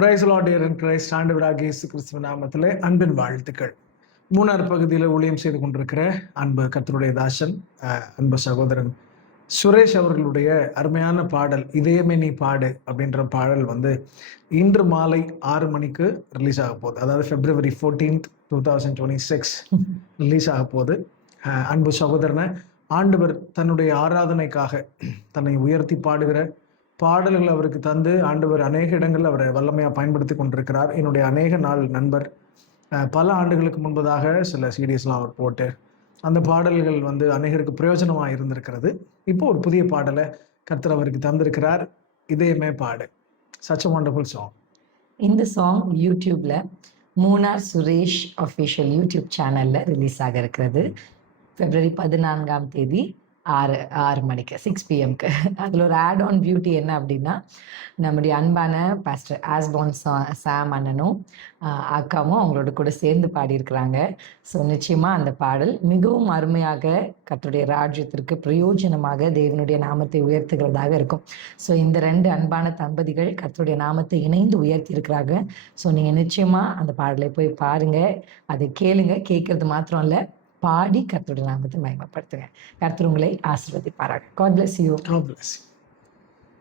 Price Lord in Christ ஆண்டவராகிய இயேசு கிறிஸ்துவின் நாமத்திலே அன்பின் வாழ்த்துக்கள். மூணார் பகுதியில் ஊழியம் செய்து கொண்டிருக்கிற அன்பு கர்த்தருடைய தாசன் அன்பு சகோதரன் சுரேஷ் அவர்களுடைய அருமையான பாடல் இதயமே நீ பாடு அப்படின்ற பாடல் இன்று மாலை 6 மணிக்கு ரிலீஸ் ஆக போகுது. அதாவது February 14th 2026 ரிலீஸ் ஆக போகுது. அன்பு சகோதரனை ஆண்டவர் தன்னுடைய ஆராதனைக்காக தன்னை உயர்த்தி பாடுகிற பாடல்கள் அவருக்கு தந்து ஆண்டவர் அநேக இடங்கள் அவரை வல்லமையாக பயன்படுத்தி கொண்டிருக்கிறார். என்னுடைய அநேக நாள் நண்பர். பல ஆண்டுகளுக்கு முன்பதாக சில சீடிஸ்லாம் அவர் போட்டு அந்த பாடல்கள் அநேகருக்கு பிரயோஜனமாக இருந்திருக்கிறது. இப்போ ஒரு புதிய பாடலை கர்த்தர் அவருக்கு தந்திருக்கிறார். இதயமே பாடு. Such a wonderful song. இந்த சாங் யூடியூப்ல மூனார் சுரேஷ் அஃபிஷியல் யூடியூப் சேனல்ல ரிலீஸ் ஆக இருக்கிறது. February 14 6 மணிக்கு 6 PM. அதில் ஒரு ஆட் ஆன் பியூட்டி என்ன அப்படின்னா, நம்முடைய அன்பான பாஸ்டர் ஆஸ்பான் சாம் அண்ணனும் அக்காவும் அவங்களோட கூட சேர்ந்து பாடியிருக்கிறாங்க. ஸோ நிச்சயமாக அந்த பாடல் மிகவும் அருமையாக கர்த்தருடைய ராஜ்யத்திற்கு பிரயோஜனமாக தேவனுடைய நாமத்தை உயர்த்துகிறதாக இருக்கும். ஸோ இந்த 2 அன்பான தம்பதிகள் கர்த்தருடைய நாமத்தை இணைந்து உயர்த்தி இருக்கிறாங்க. ஸோ நீங்கள் நிச்சயமாக அந்த பாடலை போய் பாருங்கள், அதை கேளுங்க. கேட்கறது மாத்திரம் இல்லை, பாடி கர்த்தருடைய நாமத்தை மகிமைப்படுத்துங்க. கர்த்தர் உங்களை ஆசீர்வதிப்பாராக. God bless you. God bless you.